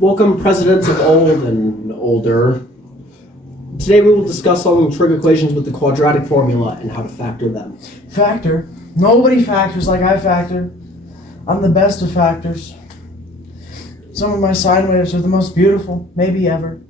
Welcome, presidents of old and older. Today we will discuss solving trig equations with the quadratic formula and how to factor them. Factor? Nobody factors like I factor. I'm the best of factors. Some of my sine waves are the most beautiful, maybe ever.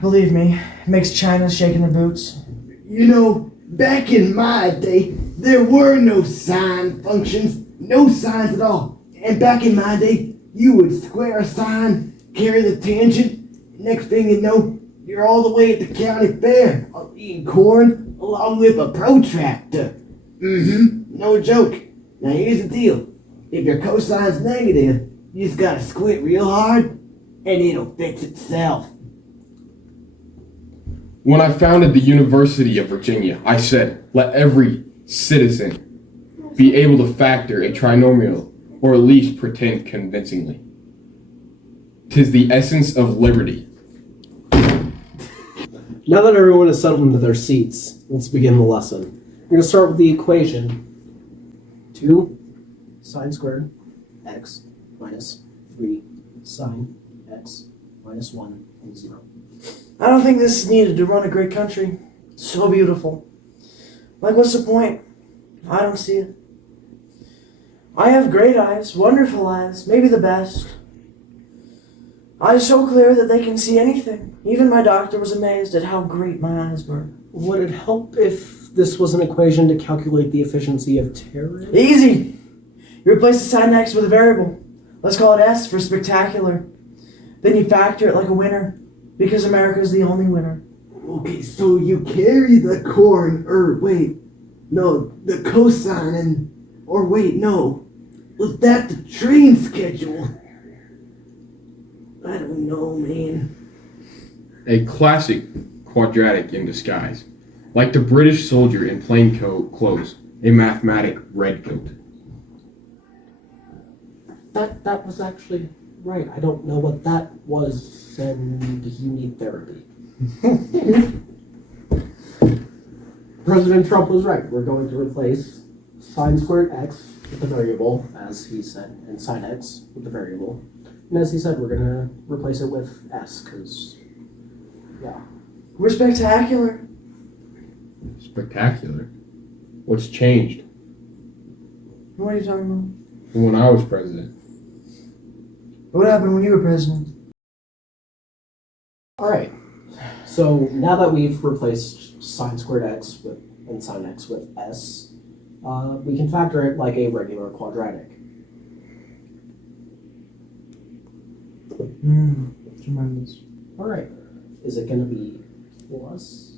Believe me, it makes China shake in their boots. You know, back in my day, there were no sine functions, no sines at all. And back in my day, you would square a sine, carry the tangent, next thing you know, you're all the way at the county fair, eating corn along with a protractor. No joke. Now here's the deal. If your cosine's negative, you just gotta squint real hard, and it'll fix itself. When I founded the University of Virginia, I said, let every citizen be able to factor a trinomial, or at least pretend convincingly. 'Tis the essence of liberty. Now that everyone is settled into their seats, let's begin the lesson. We're going to start with the equation 2 sine squared x minus 3 sine x minus 1 and 0. I don't think this is needed to run a great country. So beautiful. Like, what's the point? I don't see it. I have great eyes, wonderful eyes, maybe the best. Eyes so clear that they can see anything. Even my doctor was amazed at how great my eyes were. Would it help if this was an equation to calculate the efficiency of terror? Easy! You replace the sine x with a variable. Let's call it s for spectacular. Then you factor it like a winner, because America's the only winner. Okay, so you carry the the cosine was that the train schedule? I don't know, man. A classic quadratic in disguise. Like the British soldier in plain clothes, a mathematic redcoat. That was actually right. I don't know what that was, and you need therapy. President Trump was right. We're going to replace sine squared x with the variable, as he said, and sine x with the variable. And as he said, we're going to replace it with s, because, yeah. We're spectacular. Spectacular? What's changed What are you talking about? from when I was president? What happened when you were president? Alright, so now that we've replaced sine squared x and sine x with s, we can factor it like a regular quadratic. Tremendous. Alright, is it going to be plus?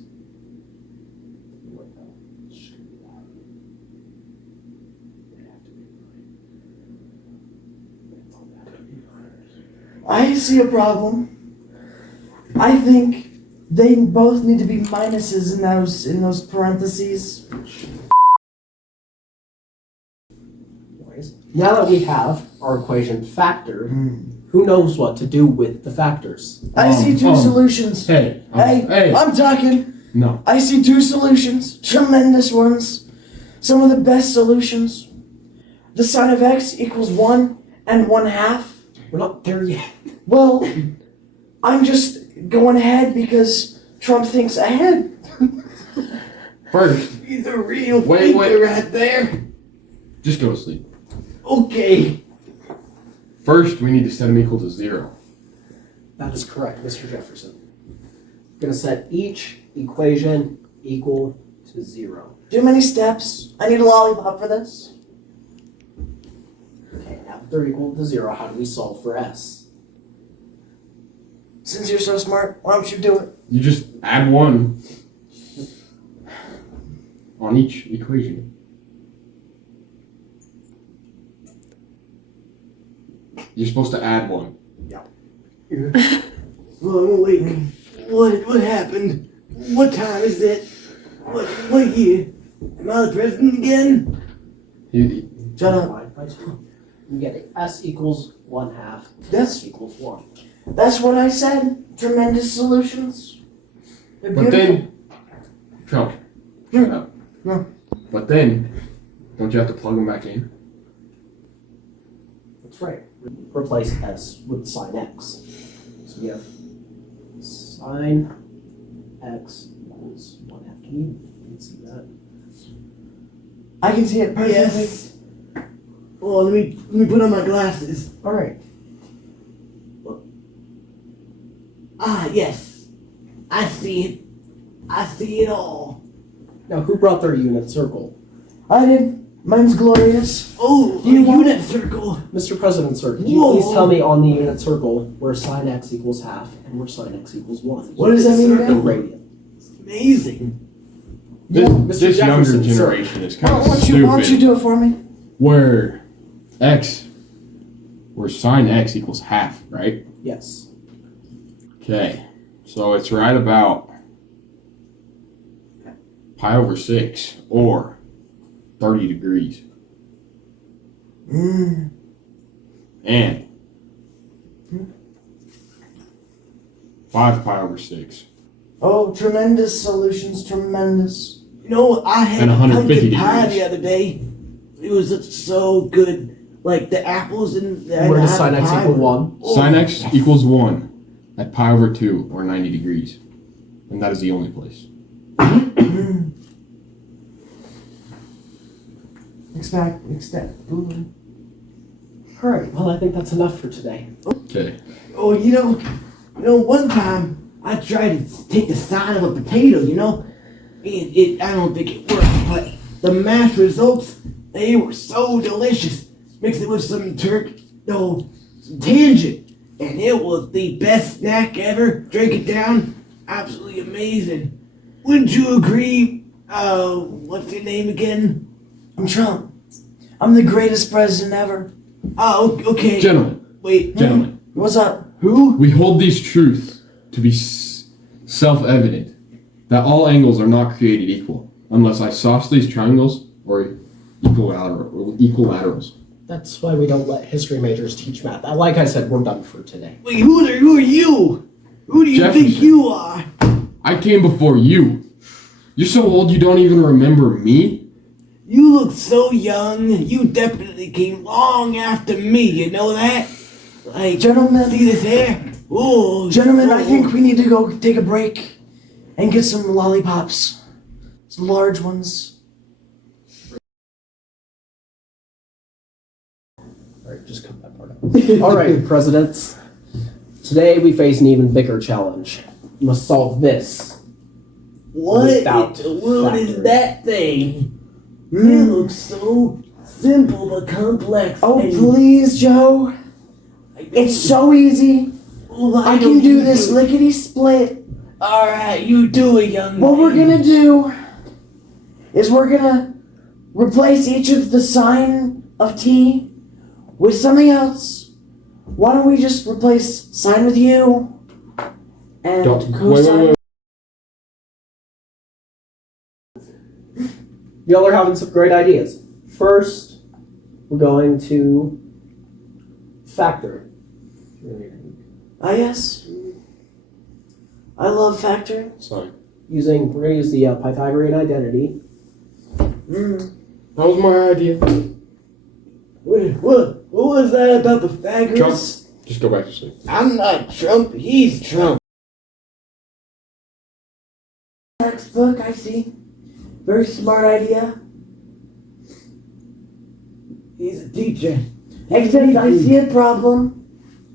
I see a problem. I think they both need to be minuses in those parentheses. Now that we have our equation factored, who knows what to do with the factors? I see two solutions. Hey, I'm talking. No. I see two solutions. Tremendous ones. Some of the best solutions. The sine of x equals 1 and 1/2. We're not there yet. Well, I'm just going ahead because Trump thinks ahead. First, He's a real Wait. thinker right there. just go to sleep. Okay. First, we need to set them equal to 0. That is correct, Mr. Jefferson. We're going to set each equation equal to 0. Too many steps. I need a lollipop for this. Okay, now that they're equal to 0, how do we solve for s? Since you're so smart, why don't you do it? You just add 1 on each equation. You're supposed to add 1. Well, wait. What happened? What time is it? What year? Am I the president again? Shut up. You get it. S equals 1/2. That's- S equals 1. That's what I said. Tremendous solutions. They're But beautiful. then, Trump, shut up. No. But then, don't you have to plug them back in? That's right. replace s with sine x. So we have sine x minus 1/2. Can you see that? I can see it perfectly. Yes. Oh, let me put on my glasses. All right. Ah, yes. I see it. I see it all. Now, who brought their unit circle? I did. Mine's glorious. Oh, Do you want unit circle. Mr. President, sir, could you Whoa. please tell me on the unit circle where sine x equals half and where sine x equals 1? What does that mean The again? radian. It's amazing. This younger Jefferson, sir. generation is kind Why of don't stupid. you do it for me? Where sine x equals half, right? Yes. Okay, so it's right about pi over 6 or 30 degrees. And 5 pi over 6. Oh, tremendous solutions, tremendous. You know, I had And 150 pumpkin pie degrees. the other day. It was so good. Like the apples and the Where does apple sine x pie equal were- 1? Oh. Sine x equals 1 at pi over 2 or 90 degrees. And that is the only place. Expect. All right. Well, I think that's enough for today. Okay. Oh, you know, one time I tried to take the side of a potato. I don't think it worked, but the mashed results, they were so delicious. Mix it with some some tangent, and it was the best snack ever. Drink it down, absolutely amazing. Wouldn't you agree? What's your name again? I'm Trump. I'm the greatest president ever. Oh, okay. Gentlemen, Wait, gentlemen, What's up? who? we hold these truths to be self-evident that all angles are not created equal unless isosceles triangles or equilaterals. That's why we don't let history majors teach math. Like I said, we're done for today. Wait, who are you? Who do you think Jefferson. you are? I came before you. You're so old you don't even remember me? You look so young. You definitely came long after me. You know that? Like, Gentlemen, see this hair? Oh, Gentlemen, I think we need to go take a break and get some lollipops. Some large ones. All right, just cut that part out. All right, presidents. Today we face an even bigger challenge. We must solve this. What in Without the world is factoring. that thing? It looks so simple but complex. Oh, and please, Joe. It's so easy. why I can don't do you this it? lickety split. All right, you do it, young What man. we're gonna do is we're gonna replace each of the sine of t with something else. Why don't we just replace sine with u and cosine? Y'all are having some great ideas. First, we're going to factor. Ah, yes. I love factoring. Sorry. We're going to use the Pythagorean identity. Mm. That was my idea. Wait, what was that about Pythagoras? Trump, just go back to sleep. I'm not Trump. He's Trump. Textbook, I see. Very smart idea. He's a teacher. Except I see a problem.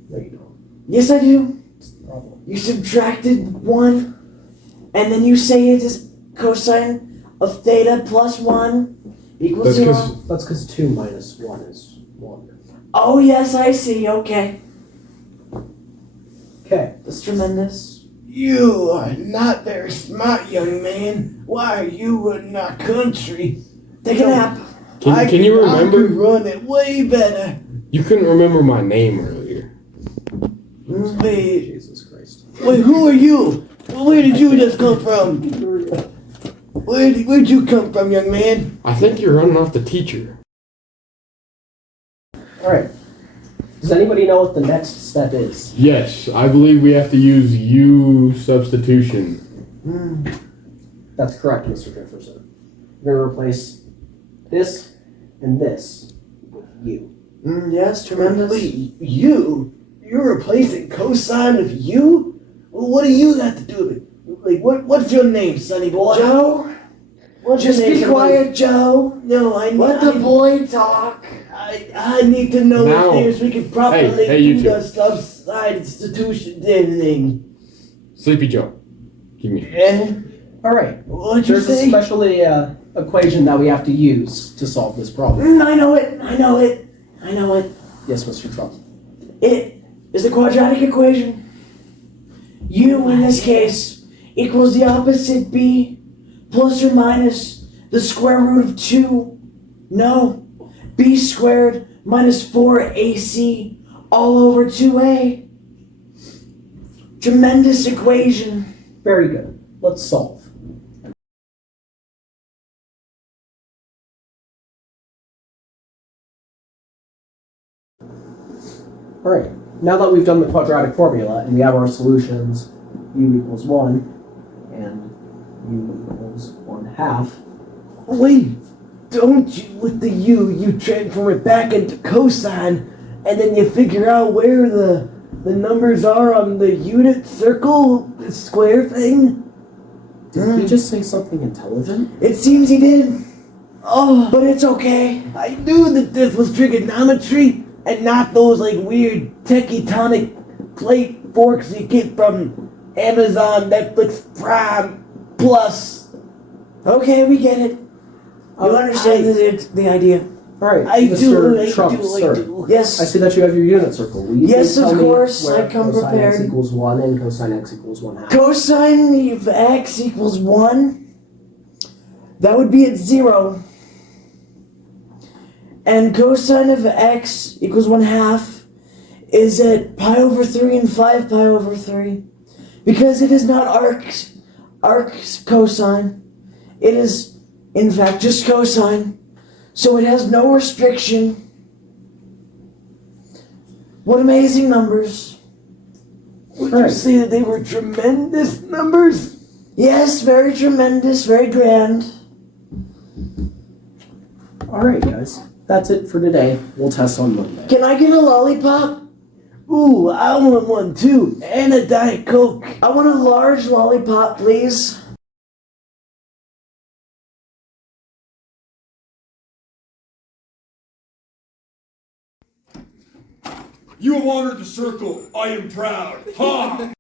No, you don't. Yes, I do. It's the problem. You subtracted 1, and then you say it is cosine of theta plus 1 equals That's 0. That's because 2 minus 1 is 1. Oh, yes, I see. Okay. Okay. That's tremendous. You are not very smart, young man. Why are you running our country? Take a nap. Can you I could remember? run it way better. You couldn't remember my name earlier. Wait, Jesus Christ. who are you? Where did you just come from? Where'd you come from, young man? I think you're running off the teacher. All right. Does anybody know what the next step is? Yes, I believe we have to use U substitution. That's correct, Mr. Jefferson. We're going to replace this and this with u. Yes, tremendous. Wait, you're replacing cosine with u? Well, what do you got to do with it? Like, what's your name, sonny boy? Joe, What's your just name, be sonny boy? quiet, Joe. No, Let the boy talk. I need to know Now- the things we can properly Hey, you do two. the stuff side institutions and everything. Sleepy Joe. Give me. All right. What'd you There's a say? special equation that we have to use to solve this problem. I know it. Yes, Mr. Trump. It is the quadratic equation. U in this case equals the opposite b plus or minus the square root of 2. No. B squared minus 4ac all over 2a. Tremendous equation. Very good. Let's solve. All right. Now that we've done the quadratic formula and we have our solutions, u equals 1 and u equals 1/2. Wait, don't you, with the u, you transform it back into cosine, and then you figure out where the numbers are on the unit circle, the square thing? Did he just say something intelligent? It seems he did, Oh, but it's okay. I knew that this was trigonometry and not those like weird tectonic plate forks you get from Amazon, Netflix, Prime, Plus. Okay, we get it. You understand the idea. All right, I Mr. do, Trump, sir. do. Yes. I see that you have your unit circle. Will you Yes, please tell of me course, where I come cosine x prepared. equals 1 and cosine x equals 1/2? Cosine of x equals 1. That would be at 0. And cosine of x equals 1/2 is at pi over 3 and 5 pi over 3. Because it is not arc cosine. It is, in fact, just cosine. So it has no restriction. What amazing numbers. Would you say that they were tremendous numbers? Yes, very tremendous, very grand. All right, guys. That's it for today. We'll test on Monday. Can I get a lollipop? Ooh, I want one too, and a Diet Coke. I want a large lollipop, please. You have honored the circle. I am proud. Ha!